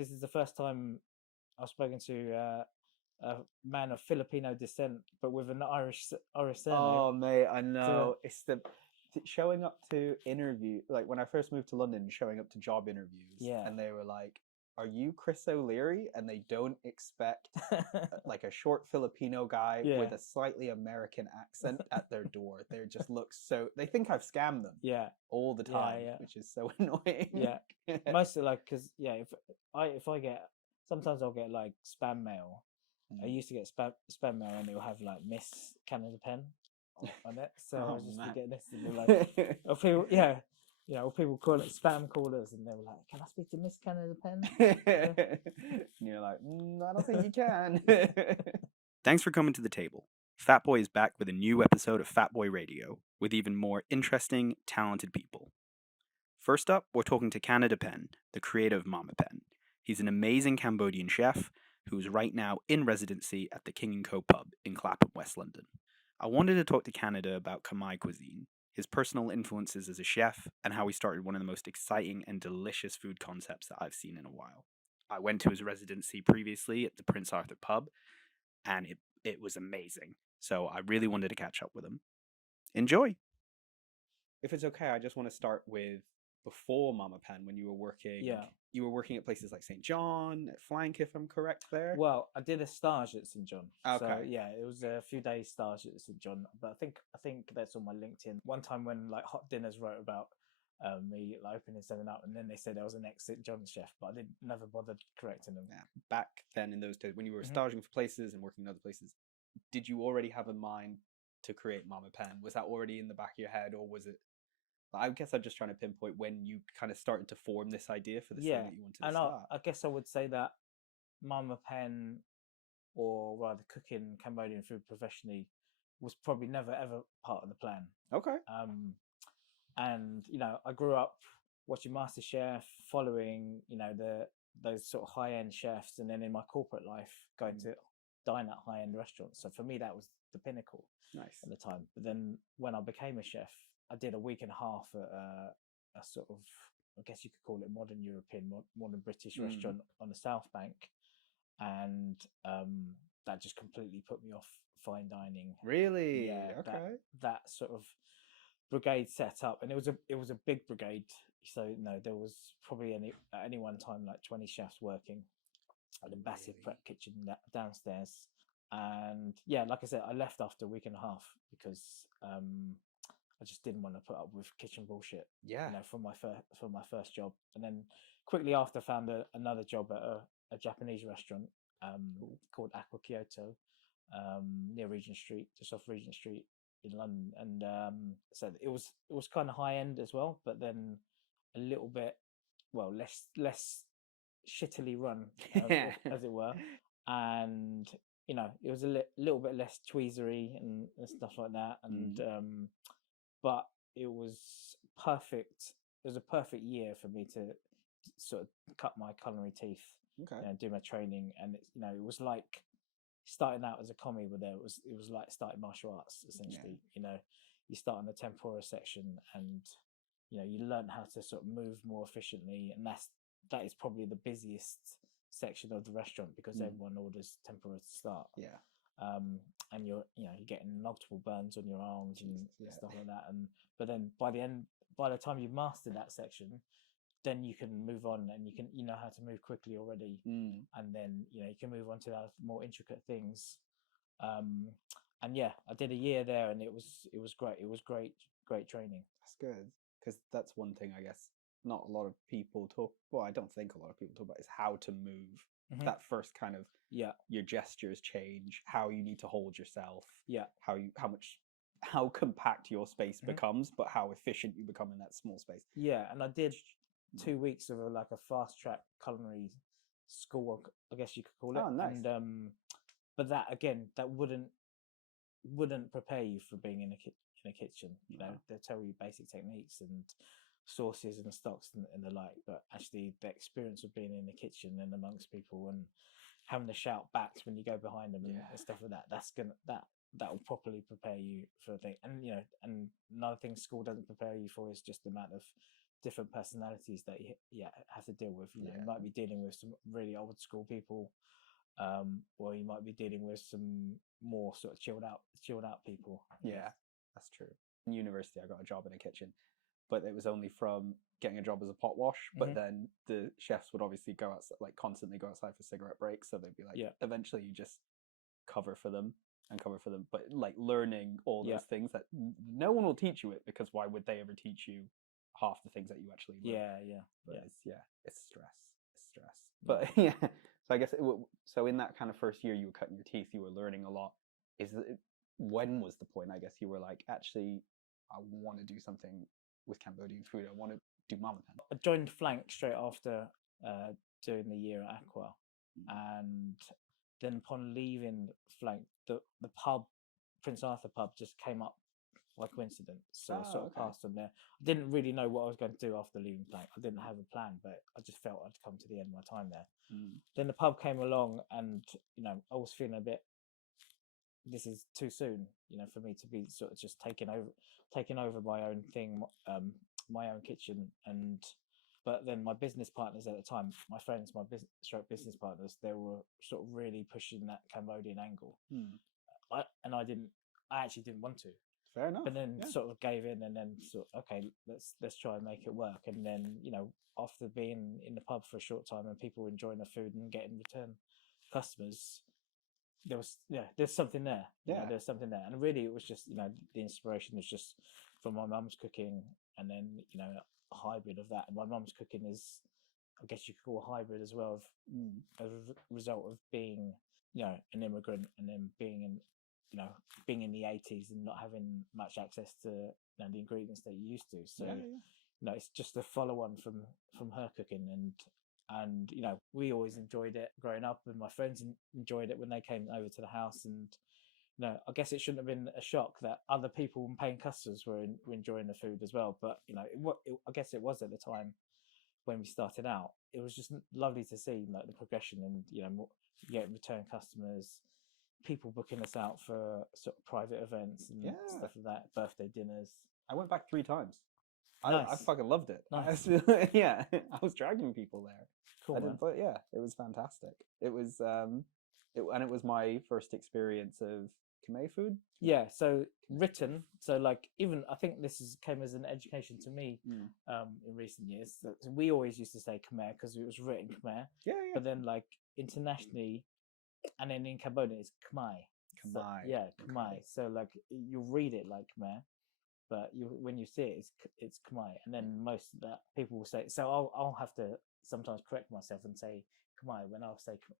This is the first time I've spoken to a man of Filipino descent, but with an Irish surname. Oh, mate, I So know. It's the showing up to interview. Like when I first moved to London, showing up to job interviews, yeah, and they were like, "Are you Chris O'Leary?" And they don't expect like a short Filipino guy yeah, with a slightly American accent at their door. They just look so. They think I've scammed them yeah, all the yeah, time, yeah, which is so annoying. yeah. Mostly like because yeah, if I get sometimes I'll get like spam mail. I Mm. used to get spam mail and it will have like Miss Canada Pen on it, so I Oh just be man. getting this and they're like, or people, yeah, people call it spam callers and they were like, "Can I speak to Miss Canada Pen?" And you're like, I don't think you can. Thanks for coming to the table. Fatboy is back with a new episode of Fatboy Radio with even more interesting, talented people. First up, we're talking to Kaneda Pen, the creator of Mamapen. He's an amazing Cambodian chef who's right now in residency at the King & Co pub in Clapham, West London. I wanted to talk to Kaneda about Khmer cuisine, his personal influences as a chef, and how he started one of the most exciting and delicious food concepts that I've seen in a while. I went to his residency previously at the Prince Arthur pub, and it was amazing. So I really wanted to catch up with him. Enjoy. If it's okay, I just want to start with before Mamapen when Yeah. you were working at places like St. John, at Flank, if I'm correct there. Well, I did a stage at St John. So Okay. yeah, it was a few days stage at St John. But I think that's on my LinkedIn. One time when like Hot Dinners wrote about me like opening something up, and then they said I was an ex St John chef, but I didn't never bothered correcting them. Yeah. Back then in those days when you were Mhm. staging for places and working in other places, did you already have in mind to create Mamapen? Was that already in the back of your head, or was it? I guess I'm just trying to pinpoint when you kind of started to form this idea for this thing Yeah, that you wanted to and start. I guess I would say that Mamapen, or rather cooking Cambodian food professionally, was probably never ever part of the plan. Okay. And I grew up watching MasterChef, following those sort of high end chefs, and then in my corporate life going to dine at high end restaurants. So for me, that was the pinnacle Nice. at the time. But then when I became a chef, I did a week and a half at a sort of, I guess you could call it modern European, modern British restaurant on the South Bank, and that just completely put me off fine dining. Really? Yeah, Okay. that sort of brigade set up, and it was a big brigade. So there was probably at any one time like 20 chefs working at a massive prep kitchen downstairs. And yeah, like I said, I left after a week and a half because I just didn't want to put up with kitchen bullshit. Yeah. From my first job, and then quickly after found another job at a Japanese restaurant called Aqua Kyoto near Regent Street, just off Regent Street in London. And so it was kind of high end as well, but then a little bit, well, less shittily run, as it were. And it was a little bit less tweezery and stuff like that. And but it was perfect. It was a perfect year for me to sort of cut my culinary teeth, Okay. do my training, and it was like starting out as a commie, but it was like starting martial arts essentially. You start in the tempura section, and you learn how to sort of move more efficiently, and that is probably the busiest section of the restaurant because everyone orders tempura to start. Yeah. And you're getting multiple burns on your arms and stuff like that. And but then by the time you've mastered that section, then you can move on, and you know how to move quickly already, and then you can move on to more intricate things. And yeah, I did a year there, and it was great. It was great training. That's good, because that's one thing I guess not a lot of people talk. Well, I don't think a lot of people talk about is how to move. That first kind of your gestures change, how you need to hold yourself, how compact your space becomes, but how efficient you become in that small space. Yeah, and I did 2 weeks of like a fast track culinary school, I guess you could call it. Oh, nice. And but that again, that wouldn't prepare you for being in a kitchen. They'll tell you basic techniques and sauces and stocks and the like, but actually the experience of being in the kitchen and amongst people and having to shout backs when you go behind them and stuff like that will properly prepare you for a thing. And and another thing school doesn't prepare you for is just the amount of different personalities that you have to deal with. You know, you might be dealing with some really old school people, or you might be dealing with some more sort of chilled out people. Yeah, that's true. In university, I got a job in a kitchen, but it was only from getting a job as a pot wash. But then the chefs would obviously go outside, like constantly go outside for cigarette breaks. So they'd be like, eventually you just cover for them. But like learning all those things that no one will teach you it, because why would they ever teach you half the things that you actually learn? But it's stress. But so I guess so in that kind of first year you were cutting your teeth, you were learning a lot. When was the point, I guess, you were like, actually, I want to do something with Cambodian food, I want to do Mamapen? I joined Flank straight after doing the year at Aqua, and then upon leaving Flank, the pub, Prince Arthur pub, just came up by coincidence. So I sort of passed on there. I didn't really know what I was going to do after leaving Flank. I didn't have a plan, but I just felt I'd come to the end of my time there. Then the pub came along, and I was feeling a bit, this is too soon, for me to be sort of just taking over my own thing, my own kitchen. But then my business partners at the time, my friends, my business partners, they were sort of really pushing that Cambodian angle. I actually didn't want to. Fair enough. But then sort of gave in, and then sort of, okay, let's try and make it work. And then after being in the pub for a short time and people enjoying the food and getting return customers, there's something there. There's something there. And really it was just the inspiration was just from my mum's cooking, and then a hybrid of that. And my mum's cooking is, I guess you could call a hybrid as well, of as a result of being an immigrant, and then being in the 80s and not having much access to the ingredients that you used to. So it's just a follow on from her cooking, and we always enjoyed it growing up, and my friends enjoyed it when they came over to the house. And I guess it shouldn't have been a shock that other people and paying customers were enjoying the food as well. But I guess it was at the time when we started out. It was just lovely to see like the progression, and getting return customers, people booking us out for sort of private events and stuff like that, birthday dinners. I went back 3 times. Nice. I fucking loved it. Nice. I was dragging people there. Cool, but it was fantastic. It was and it was my first experience of Khmer food. Yeah, so written. So like, even I think this came as an education to me in recent years. So we always used to say Khmer because it was written Khmer. Yeah. But then like internationally, and then in Cambodia it's Khmer. Khmer. So, Khmer. Okay. So like you read it like Khmer, but when you see it, it's Khmer. And then most of that people will say. So I'll have to sometimes correct myself and say Khmer when I'll say Khmer.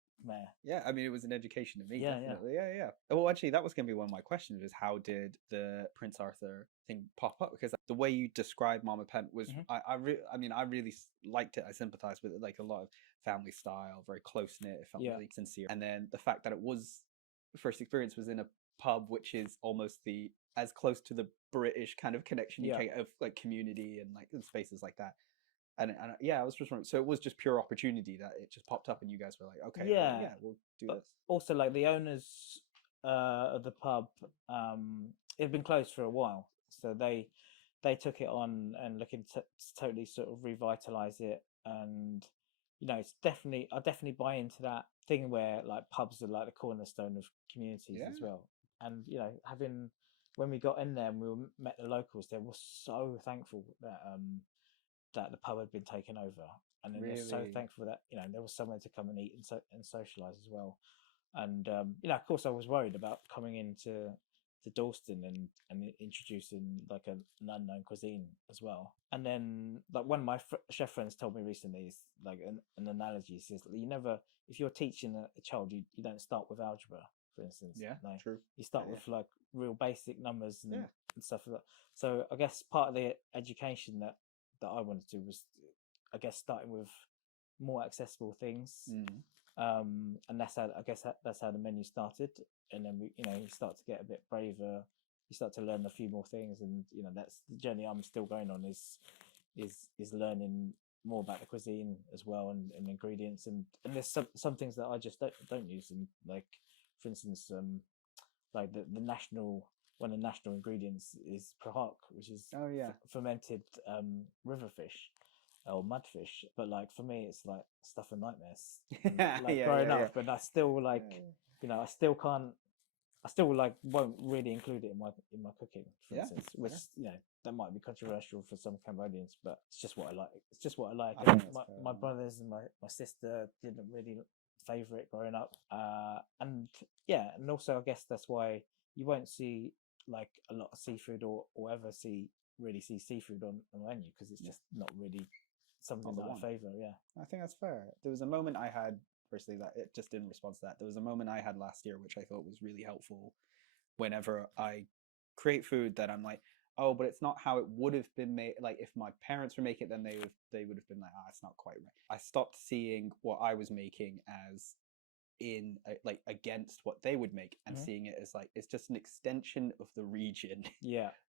Yeah, I mean, it was an education to me. Yeah, definitely. Yeah. Well, actually, that was going to be one of my questions: was how did the Prince Arthur thing pop up? Because the way you described Mamapen was, I really liked it. I sympathized with it, like a lot of family style, very close knit. It felt really sincere. And then the fact that the first experience was in a pub, which is almost as close to the British kind of connection you can get of like community and like in spaces like that. And I was just wondering, so it was just pure opportunity that it just popped up and you guys were like, okay, we'll do this. Also, like the owners of the pub, it had been closed for a while, so they took it on and looking to totally sort of revitalize it. And I definitely buy into that thing where like pubs are like the cornerstone of communities as well. And when we got in there and we met the locals, they were so thankful that the pub had been taken over, and then they're so thankful that there was somewhere to come and eat and socialize as well. And of course I was worried about coming into Dalston and introducing like an unknown cuisine as well. And then like one of my chef friends told me recently, is like an analogy. He says if you're teaching a child, you don't start with algebra, for instance. True. You start with like real basic numbers and stuff like that. So I guess part of the education that I wanted to do was, I guess, starting with more accessible things, and that's how the menu started. And then you start to get a bit braver, you start to learn a few more things, and that's the journey I'm still going on, is learning more about the cuisine as well, and ingredients, and there's some things that I just don't use, and like for instance like the national one of the national ingredients is prahak, which is fermented river fish or mudfish. But like for me, it's like stuff of nightmares. Like growing up, but I still like I still can't. I still like won't really include it in my cooking, for instance. Which that might be controversial for some Cambodians, but it's just what I like. It's just what I like. My brothers and my sister didn't really favour it growing up, and also I guess that's why you won't see like a lot of seafood or ever really see seafood on the menu, because it's just not really something that I favour. Yeah, I think that's fair. There was a moment I had. Firstly, that it just in response to that, there was a moment I had last year which I thought was really helpful. Whenever I create food that I'm like, oh, but it's not how it would have been made. Like if my parents were making it, then they would have been like, it's not quite right. I stopped seeing what I was making as in like against what they would make, and seeing it as like it's just an extension of the region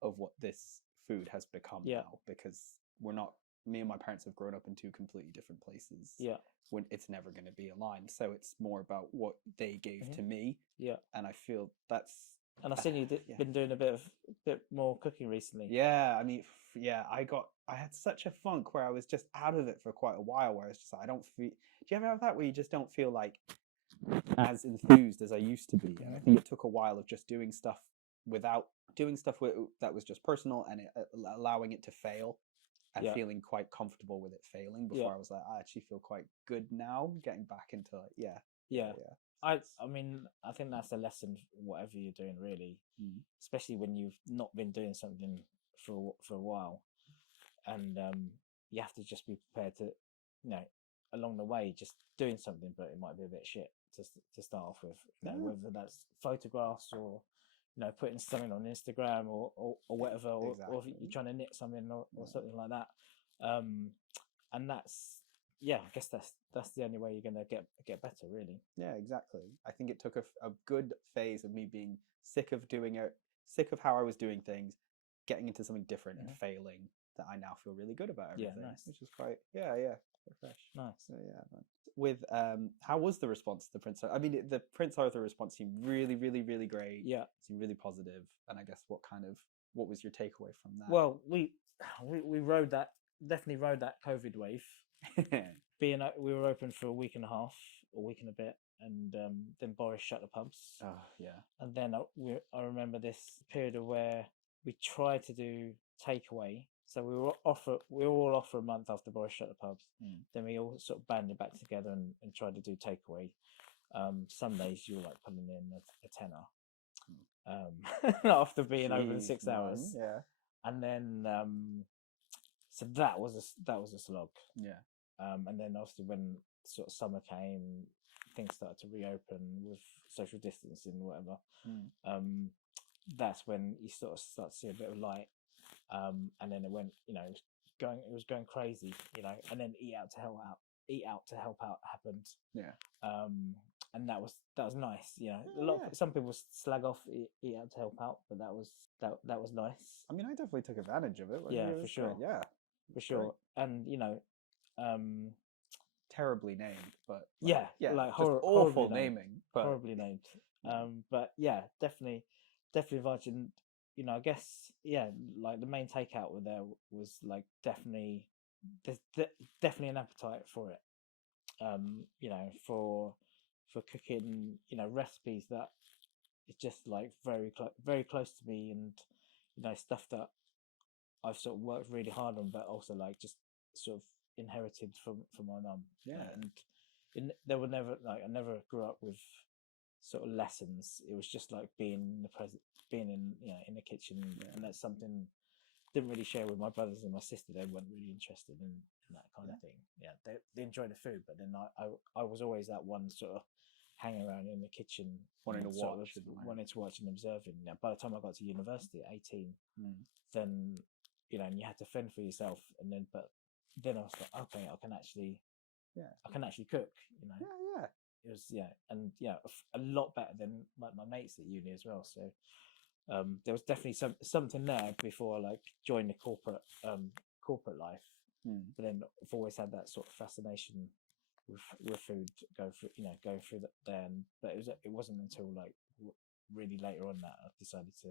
of what this food has become now, because we're not. Me and my parents have grown up in two completely different places. Yeah. When it's never going to be aligned. So it's more about what they gave to me. Yeah. And I feel that's. And I've seen you been doing a bit more cooking recently. Yeah. I mean, I had such a funk where I was just out of it for quite a while, where it's just like, I don't feel. Do you ever have that where you just don't feel like as enthused as I used to be? And I think it took a while of just doing stuff without doing stuff that was just personal, and allowing it to fail. And feeling quite comfortable with it failing before I was like, I actually feel quite good now, getting back into I mean, I think that's a lesson, whatever you're doing, really, especially when you've not been doing something for a while, and you have to just be prepared to, along the way, just doing something, but it might be a bit shit to start off with, whether that's photographs or. Putting something on Instagram or whatever, or if you're trying to knit something or something like that, and that's I guess that's the only way you're gonna get better, really. Yeah, exactly. I think it took a good phase of me being sick of doing it, sick of how I was doing things, getting into something different and failing. That I now feel really good about everything, which is quite fresh. Nice. So man. With how was the response to the Prince? I mean, the Prince Arthur response seemed really, really, really great. Yeah, seemed really positive. And I guess what was your takeaway from that? Well, we definitely rode that COVID wave. We were open for a week and a bit, and then Boris shut the pubs. Oh yeah. And then I remember this period where we tried to do takeaway. So we were all off for a month after Boris shut the pubs. Then we all sort of banded back together and tried to do takeaway. Some days you were like putting in a tenner after being over 6 hours. Yeah. And then so that was a slog. Yeah. And then obviously when sort of summer came, things started to reopen with social distancing and whatever. That's when you sort of start to see a bit of light. And then it went, it was going crazy, and then eat out to help out happened. Yeah. And that was nice, some people slag off eat out to help out, but that was nice. I mean, I definitely took advantage of it. For sure. Great. Yeah, for sure. And terribly named, but like awful naming, but horribly named. But definitely vibing. I guess like the main takeout there was like definitely there's definitely an appetite for it. For cooking, recipes that is just like very close to me, and stuff that I've sort of worked really hard on, but also like just sort of inherited from my mum. Yeah, and there were never I never grew up with sort of lessons. It was just like being in the kitchen, and that's something I didn't really share with my brothers and my sister. They weren't really interested in that kind of thing. Yeah, they enjoy the food, but then I was always that one sort of hanging around in the kitchen, wanting to watch and observing. Yeah, by the time I got to university at 18, then and you had to fend for yourself, and then I was like, okay, I can actually cook. Yeah. It was and a lot better than like my mates at uni as well. So there was definitely something there before I like joined the corporate life. But then I've always had that sort of fascination with food, going through that. Then, but it wasn't until like really later on that I decided to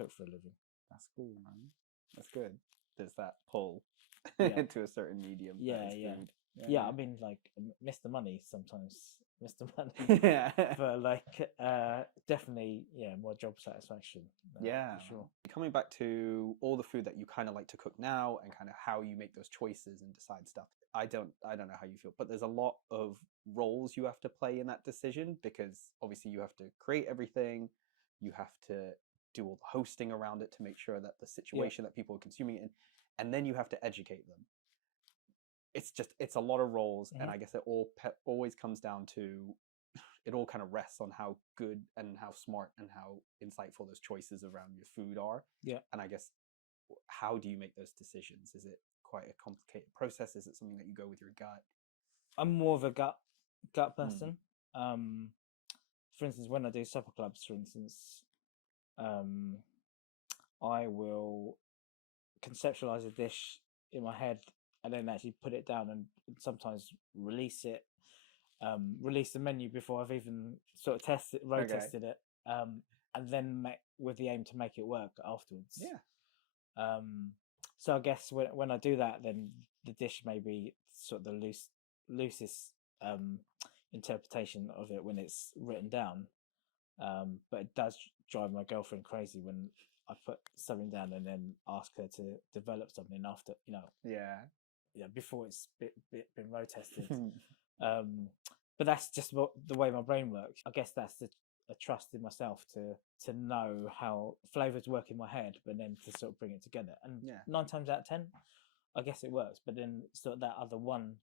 cook for a living. That's cool, man. That's good. There's that pull Yeah. to a certain medium. Yeah, that is yeah. food. Yeah, I mean, like, Mr. Money sometimes. Mr. Money. Yeah. But, like, definitely, yeah, more job satisfaction. Yeah, for sure. Coming back to all the food that you kind of like to cook now and kind of how you make those choices and decide stuff. I don't know how you feel, but there's a lot of roles you have to play in that decision, because obviously you have to create everything, you have to do all the hosting around it to make sure that the situation that people are consuming it in, and then you have to educate them. It's a lot of roles, and I guess it always comes down to, it all kind of rests on how good and how smart and how insightful those choices around your food are. Yeah. And I guess, how do you make those decisions? Is it quite a complicated process? Is it something that you go with your gut? I'm more of a gut person. For instance, when I do supper clubs, for instance, I will conceptualize a dish in my head and then actually put it down and sometimes release the menu before I've even sort of road tested it, and then with the aim to make it work afterwards. Yeah. So I guess when I do that, then the dish may be sort of the loosest interpretation of it when it's written down, but it does drive my girlfriend crazy when I put something down and then ask her to develop something after, before it's been road tested. But that's just the way my brain works. I guess that's a trust in myself to know how flavors work in my head, but then to sort of bring it together. And 9 times out of 10, I guess it works. But then sort of that other one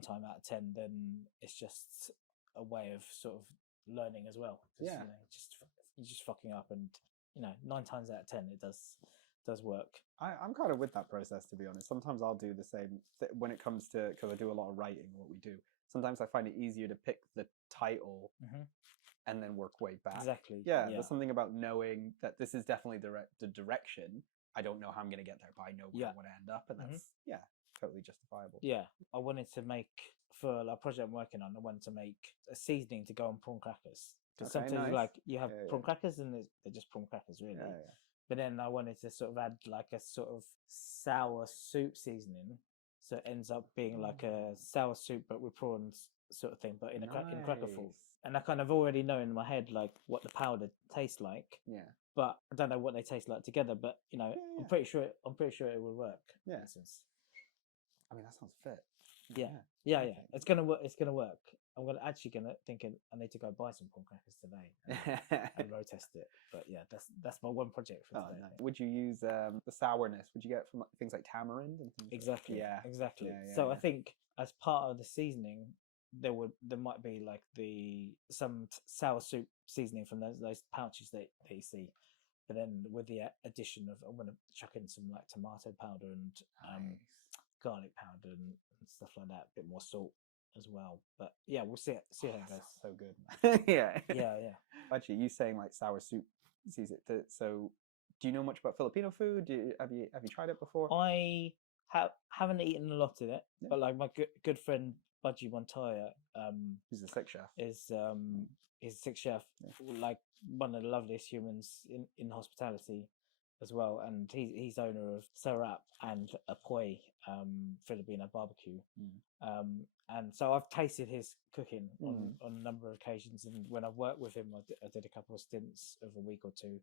time out of 10, then it's just a way of sort of learning as well. Yeah. You're just fucking up, and 9 times out of 10 it does work. I'm kind of with that process, to be honest. Sometimes I'll do the same when it comes to, because I do a lot of writing, what we do. Sometimes I find it easier to pick the title and then work way back. Exactly. Yeah, there's something about knowing that this is definitely the direction. I don't know how I'm going to get there, but I know where I want to end up, and that's totally justifiable. Yeah, I wanted to make, for a project I'm working on, I wanted to make a seasoning to go on prawn crackers. Because sometimes you have prawn crackers and they're just prawn crackers, really. Yeah. But then I wanted to sort of add like a sort of sour soup seasoning, so it ends up being like a sour soup but with prawns sort of thing, but in a cracker form. And I kind of already know in my head like what the powder tastes like. Yeah. But I don't know what they taste like together. But I'm pretty sure it will work. Yeah. I mean, that sounds fit. Yeah. It's gonna work. It's gonna work. I'm thinking I need to go buy some prawn crackers today and road test it. But yeah, that's my one project for today. Nice. Would you use the sourness? Would you get from things like tamarind and things? Exactly. Yeah. Exactly. So I think as part of the seasoning, there might be like some sour soup seasoning from those pouches that you see. But then with the addition of, I'm gonna chuck in some like tomato powder and garlic powder and stuff like that, a bit more salt as well. But yeah, we'll see how it goes. So good. Yeah. Actually, you saying like sour soup season. So, do you know much about Filipino food? Have you tried it before? I haven't eaten a lot of it, but like my good friend Budgie Montaya, who's a sick chef, he's a sick chef, like one of the loveliest humans in hospitality as well, and he's owner of Sarap and Apoy Filipino barbecue. And so I've tasted his cooking on a number of occasions, and when I've worked with him, I did a couple of stints of a week or two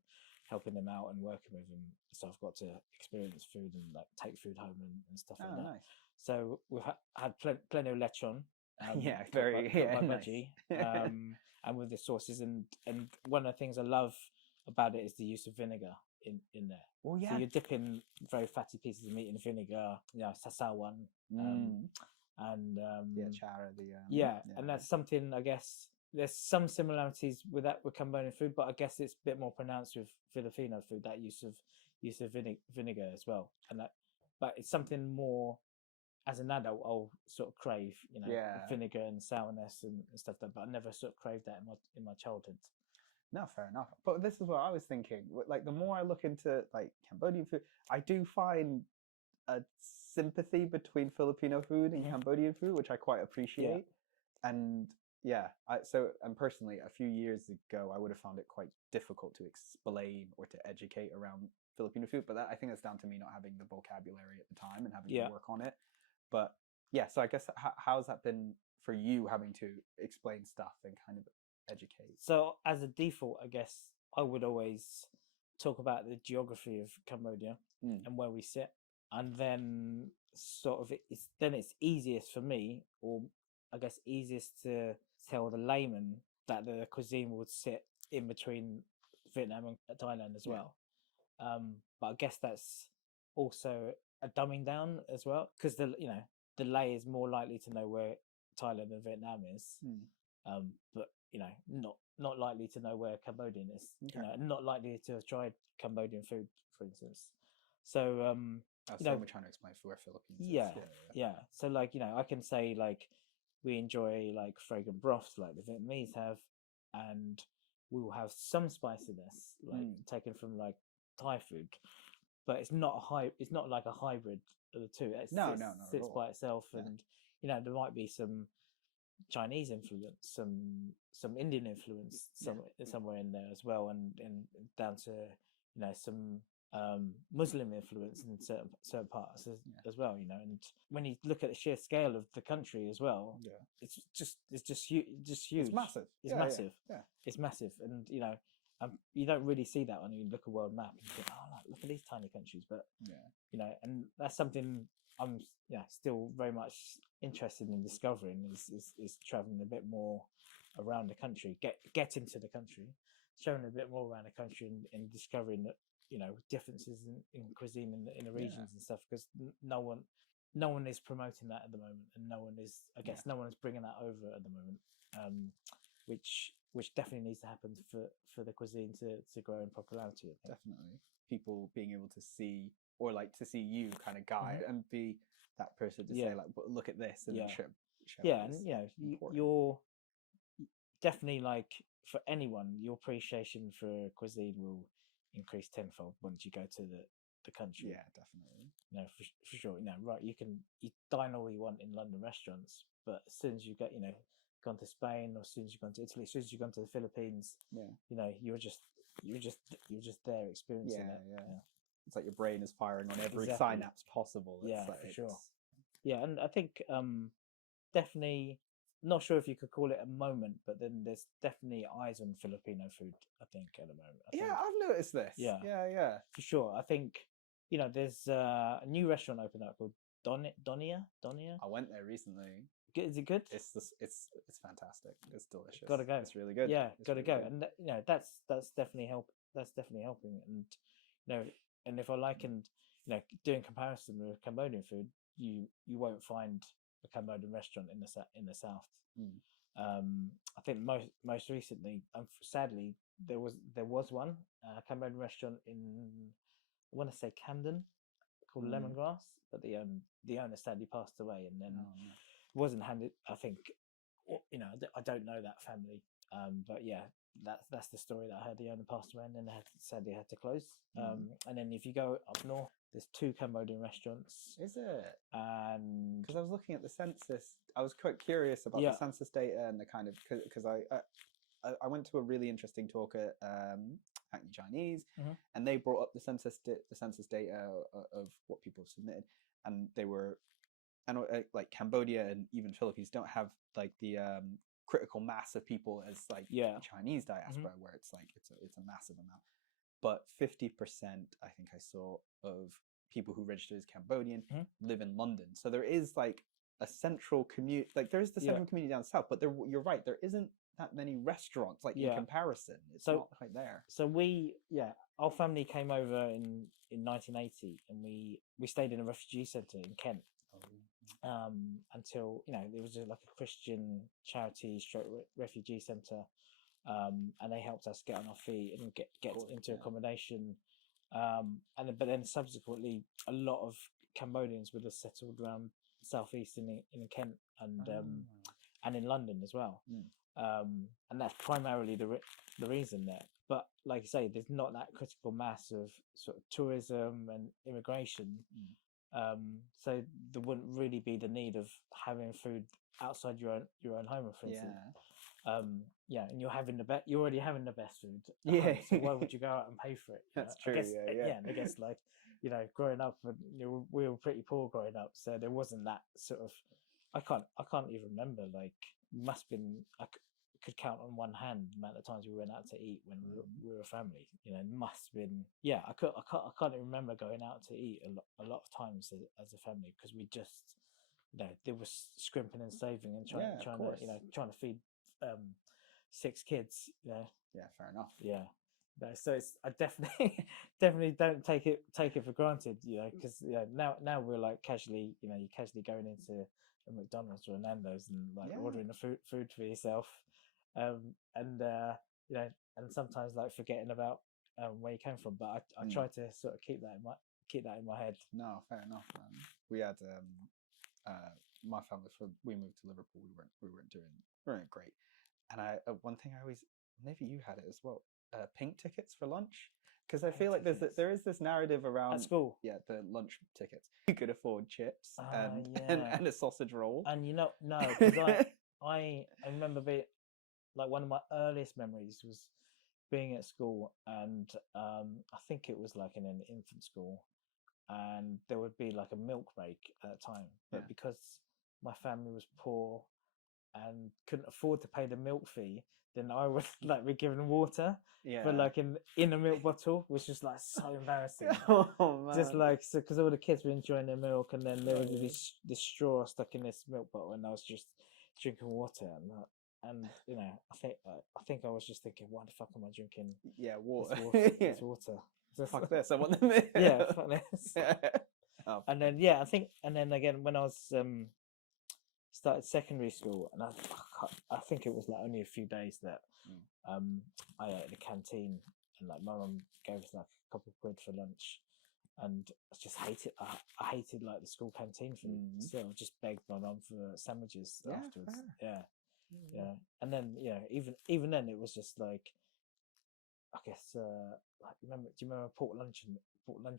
helping him out and working with him, so I've got to experience food and like take food home and stuff like that. Nice. So we've had plenty of lechon. By Budgie, and with the sauces, and one of the things I love about it is the use of vinegar in there. Oh yeah. So you're dipping very fatty pieces of meat in vinegar, sasawan, and chara, and that's something, I guess there's some similarities with that with Cambodian food, but I guess it's a bit more pronounced with Filipino food, that use of vinegar as well, but it's something more as an adult I'll sort of crave, vinegar and sourness and stuff like that, but I never sort of craved that in my childhood. No, fair enough. But this is what I was thinking. Like, the more I look into like Cambodian food, I do find a sympathy between Filipino food and Cambodian food, which I quite appreciate. And And personally, a few years ago, I would have found it quite difficult to explain or to educate around Filipino food. But I think that's down to me not having the vocabulary at the time and having to work on it. But yeah, so I guess how's that been for you, having to explain stuff and kind of educate? So as a default, I guess I would always talk about the geography of Cambodia and where we sit, and then sort of it's easiest for me, or I guess easiest to tell the layman that the cuisine would sit in between Vietnam and Thailand as well. But I guess that's also a dumbing down as well, because the lay is more likely to know where Thailand and Vietnam is, but not likely to know where Cambodian is. Not likely to have tried Cambodian food, for instance. So we're trying to explain for where Philippines is. Yeah. So I can say we enjoy fragrant broths like the Vietnamese have, and we will have some spiciness taken from Thai food, but it's not like a hybrid of the two. It sits by itself, and there might be some Chinese influence, some Indian influence, somewhere in there as well, and down to some Muslim influence in certain parts as well. And when you look at the sheer scale of the country as well, it's just huge. It's massive. It's massive. It's massive, and you don't really see that when you look at a world map and you think, oh, look at these tiny countries. But and that's something I'm still very much interested in discovering, is traveling a bit more around the country, get into the country, showing a bit more around the country, and discovering that differences in cuisine in the regions and stuff, because no one is promoting that at the moment, and no one is bringing that over at the moment, which definitely needs to happen for the cuisine to grow in popularity. Definitely, people being able to see, or to see you kind of guide and be that person to say look at this, and show and you're definitely, for anyone, your appreciation for cuisine will increase tenfold once you go to the country. Yeah, definitely. For sure. Right, you dine all you want in London restaurants, but as soon as you get gone to Spain, or as soon as you've gone to Italy, as soon as you've gone to the Philippines, you're just there experiencing it. It's like your brain is firing on every synapse possible. For sure. Yeah, and I think definitely, not sure if you could call it a moment, but then there's definitely eyes on Filipino food, I think, at the moment. I've noticed this. Yeah, for sure. I think there's a new restaurant opened up called Donia. I went there recently. Is it good? It's fantastic. It's delicious. Gotta go. It's really good. Yeah, gotta really go. And that's definitely That's definitely helping. And and if I liken doing comparison with Cambodian food, you won't find a Cambodian restaurant in the south. I think most recently, sadly, there was one Cambodian restaurant in, I want to say, Camden, called Lemongrass, but the owner sadly passed away, and then wasn't handed. I think, I don't know that family, but yeah, that's the story that I heard. The owner passed away, and then sadly had to close. And then if you go up north, there's 2 Cambodian restaurants. Is it? And because I was looking at the census, I was quite curious about the census data and the kind of, because I went to a really interesting talk at Hackney Chinese, and they brought up the census data of what people have submitted, and they were, and like Cambodia and even Philippines don't have the critical mass of people as Chinese diaspora, where it's a massive amount. But 50%, I think I saw, of people who registered as Cambodian live in London. So there is a central community, there is the central community down south, but you're right, there isn't that many restaurants in comparison. It's not quite there. So our family came over in 1980, and we stayed in a refugee centre in Kent. Until it was a Christian charity refugee centre, and they helped us get on our feet and get into accommodation, but then subsequently a lot of Cambodians would have settled around southeast in Kent and in London as well, and that's primarily the reason there. But like you say, there's not that critical mass of sort of tourism and immigration So there wouldn't really be the need of having food outside your own home, for instance. And you're having you're already having the best food at home, so why would you go out and pay for it? That's true. I guess, and I guess like, growing up, we were pretty poor growing up, so there wasn't that sort of. I can't even remember. Like, must have been could count on one hand the amount of times we went out to eat when we were a family. Must have been. Yeah, I can't even remember going out to eat a lot of times as a family, because we just, there was scrimping and saving and trying to feed 6 kids. Yeah, fair enough. Yeah. So it's, I definitely don't take it for granted, because now we're like casually, you're casually going into a McDonald's or a Nando's and like ordering the food for yourself, and sometimes like forgetting about where you came from. But I try to sort of keep that in my head. No, fair enough. We had my family, we moved to Liverpool. We weren't great, and one thing I always, maybe you had it as well. Pink tickets for lunch, because I feel like there is this narrative around at school. Yeah, the lunch tickets. You could afford chips and a sausage roll. And no, because I remember being like, one of my earliest memories was being at school, and I think it was like in an infant school, and there would be like a milk break at the time, but because my family was poor and couldn't afford to pay the milk fee, then I would like be given water, but like in a milk bottle, which was like so embarrassing. Oh, man. Just like, so because all the kids were enjoying their milk, and then there was this straw stuck in this milk bottle, and I was just drinking water, and I think I was just thinking, why the fuck am I drinking? Water. This water. Fuck this! I want the milk. Fuck this. And then I think, and then again when I was started secondary school, and I think it was like only a few days that I ate at the canteen, and like my mum gave us like a couple of quid for lunch, and I just hated I hated like the school canteen food. So I just begged my mum for sandwiches afterwards. Fair. And then even then it was just like, I guess like, do you remember pork lunch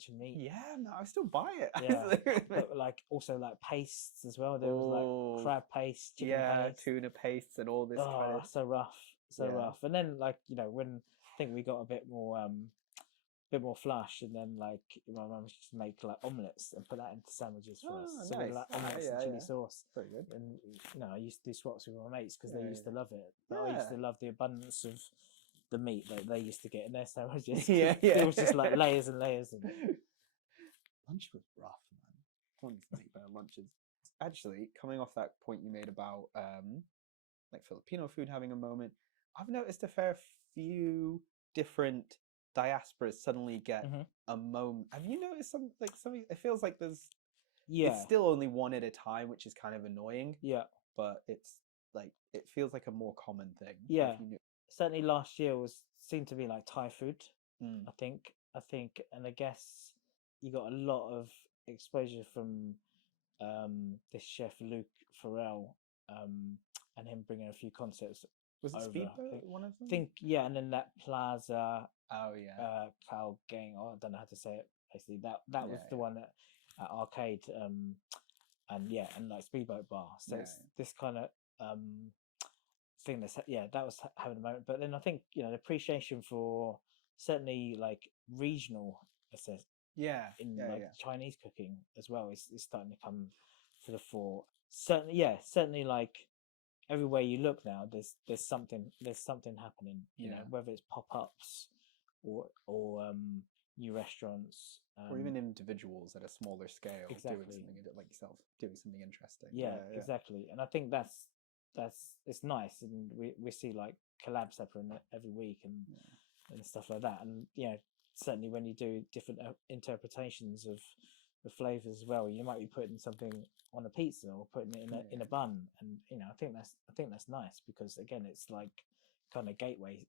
and meat? Yeah, no, I still buy it. But like also like pastes as well. There was like crab paste, chicken paste, tuna pastes, and all this kind of so rough. And then like when I think we got a bit more flush, and then like my mum used to make like omelets and put that into sandwiches for us. So nice. like omelets and chili sauce. Very good. And I used to do swaps with my mates because they used to love it. But I used to love the abundance of the meat that they used to get in their sandwiches. It was just like layers and layers of it. Lunch was rough, man. I wanted to make better lunches. Actually, coming off that point you made about like Filipino food having a moment, I've noticed a fair few different diasporas suddenly get a moment. Have you noticed something? It feels like it's still only one at a time, which is kind of annoying. But it's like, it feels like a more common thing. Certainly last year seemed to be like Thai food. I think, and I guess you got a lot of exposure from this chef Luke Farrell, and him bringing a few concepts. Was it Speedboat one of them? I think, and then that Plaza. Cal Gang. I don't know how to say it. Basically, that was the one at Arcade, and like Speedboat Bar. So it's this kind of thing that was having a moment. But then I think the appreciation for certainly like regional, Chinese cooking as well is starting to come to the fore. Certainly like everywhere you look now, there's something happening. Whether it's pop-ups or new restaurants, or even individuals at a smaller scale doing something like yourself, doing something interesting. Exactly. And I think that's it's nice, and we see like collabs happening every week and stuff like that. And certainly when you do different interpretations of the flavors as well, you might be putting something on a pizza or putting it in a bun, and I think that's nice, because again it's like kind of gateway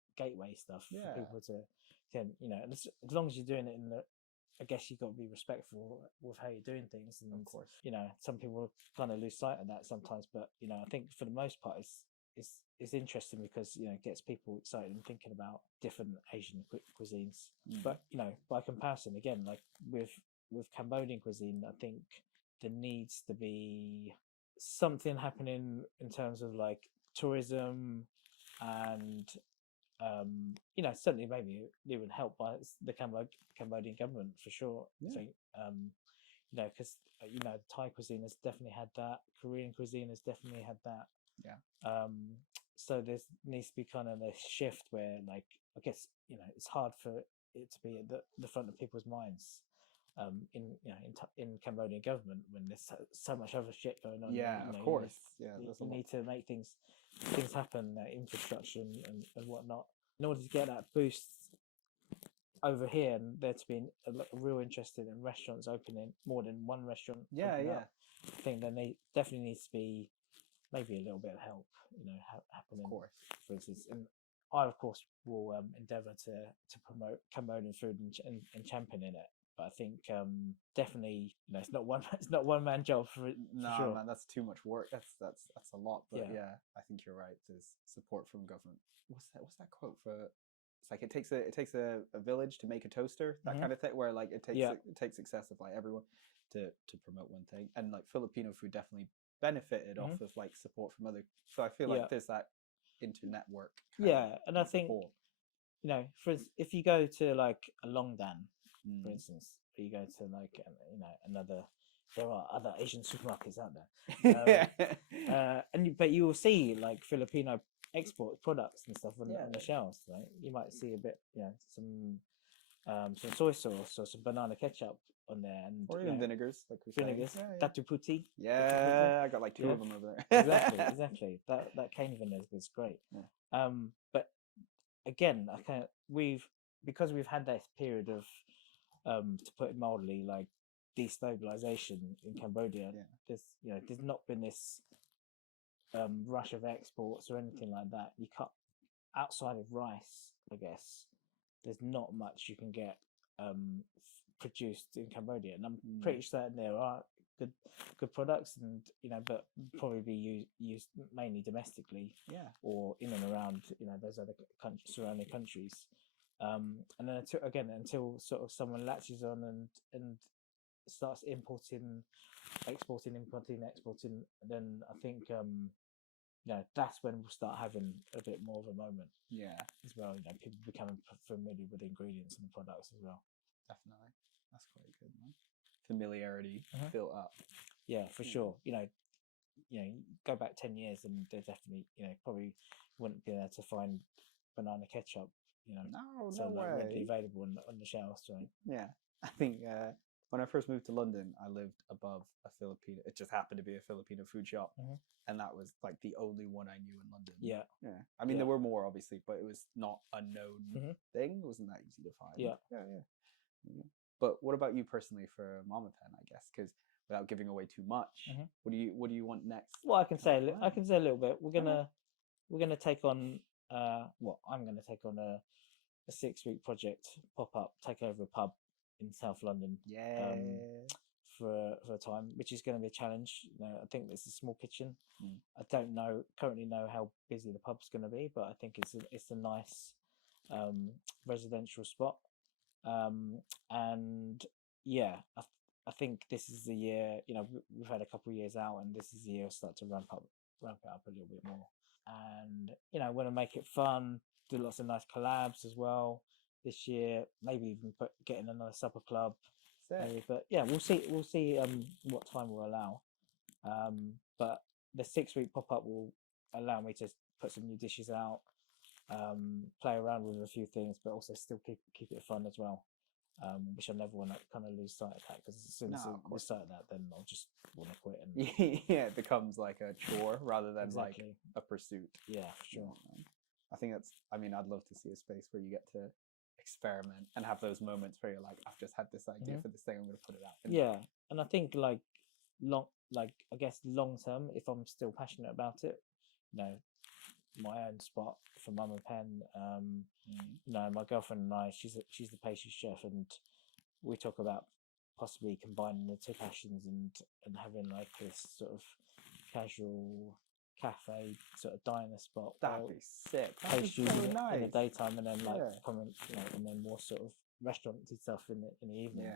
stuff for people to as long as you're doing it I guess you've got to be respectful with how you're doing things, and of course some people kind of lose sight of that sometimes, but I think for the most part it's interesting, because it gets people excited and thinking about different Asian cuisines. But by comparison, again, like with with Cambodian cuisine, I think there needs to be something happening in terms of like tourism and certainly maybe it would help by the Cambodian government for sure. I think because Thai cuisine has definitely had that, Korean cuisine has definitely had that. So there needs to be kind of a shift where, like, I guess it's hard for it to be at the front of people's minds in Cambodian government when there's so much other shit going on. Of course. You need to make things happen, infrastructure and whatnot, in order to get that boost over here, and there to be a real interest in restaurants opening, more than one restaurant. I think there definitely needs to be maybe a little bit of help, happening. Of course, for instance, and I of course will endeavour to promote Cambodian food and championing it. But I think definitely, it's not one man job for sure. Man, that's too much work. That's a lot. But I think you're right. There's support from government. What's that quote for? It's like it takes a village to make a toaster. That kind of thing. Where like it takes success of like everyone to promote one thing. And like Filipino food definitely benefited off of like support from other. So I feel like there's that inter-network. And I think if you go to like a Longdan, for instance, or you go to like another, there are other Asian supermarkets out there, but you will see like Filipino export products and stuff on the shelves. Right, you might see a bit, some soy sauce or some banana ketchup on there, and or even vinegars, like we say. Datu Puti. I got like 2 of them over there. exactly. That cane vinegar is great. But again, because we've had this period of to put it mildly, like destabilization in Cambodia. There's not been this rush of exports or anything like that. You cut outside of rice, I guess. There's not much you can get produced in Cambodia, and I'm pretty certain there are good products, and but probably be used mainly domestically, or in and around those other surrounding countries. And then until sort of someone latches on and starts exporting, then I think that's when we'll start having a bit more of a moment. As well, people becoming familiar with the ingredients and the products as well. Definitely, that's quite good, man. Familiarity built up. Yeah, for sure. Go back 10 years and they're definitely probably wouldn't be able to find banana ketchup. No like, way. Readily available on the shelves. So. Yeah, I think when I first moved to London, I lived above a Filipino. It just happened to be a Filipino food shop, and that was like the only one I knew in London. Yeah. I mean, there were more obviously, but it was not a known thing. It wasn't that easy to find. Yeah. But what about you personally for Mamapen? I guess because without giving away too much, what do you want next? Well, I can say a little bit. We're gonna take on I'm gonna take on a 6-week project, pop up, take over a pub in South London. For a time, which is going to be a challenge. I think it's a small kitchen. I don't currently know how busy the pub's going to be, but I think it's a nice residential spot. And I think this is the year. We've had a couple of years out, and this is the year we'll start to ramp it up a little bit more. And I want to make it fun, do lots of nice collabs as well this year. Maybe even getting another supper club. Maybe, but we'll see what time will allow. But the 6-week pop-up will allow me to put some new dishes out, play around with a few things, but also still keep it fun as well. Which I never want to kind of lose sight of that, because as soon as I lose sight of that, then I'll just want to quit. And it becomes like a chore rather than like a pursuit. Yeah, for sure. I think I'd love to see a space where you get to experiment and have those moments where you're like, I've just had this idea for this thing, I'm going to put it out. And I think I guess long term, if I'm still passionate about it, my own spot for Mamapen. My girlfriend and I, she's the pastry chef, and we talk about possibly combining the two passions and having like this sort of casual cafe sort of diner spot. That'd be sick. Pastries in the daytime, and then and then more sort of restauranty stuff in the evening.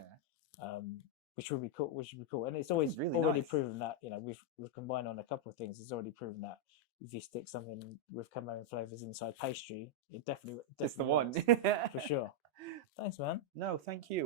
which would be cool. Which would be cool, and it's always really already nice. proven that we've combined on a couple of things. It's already proven that if you stick something with Khmer flavors inside pastry, it definitely It's the one for sure. Thanks, man. No, thank you.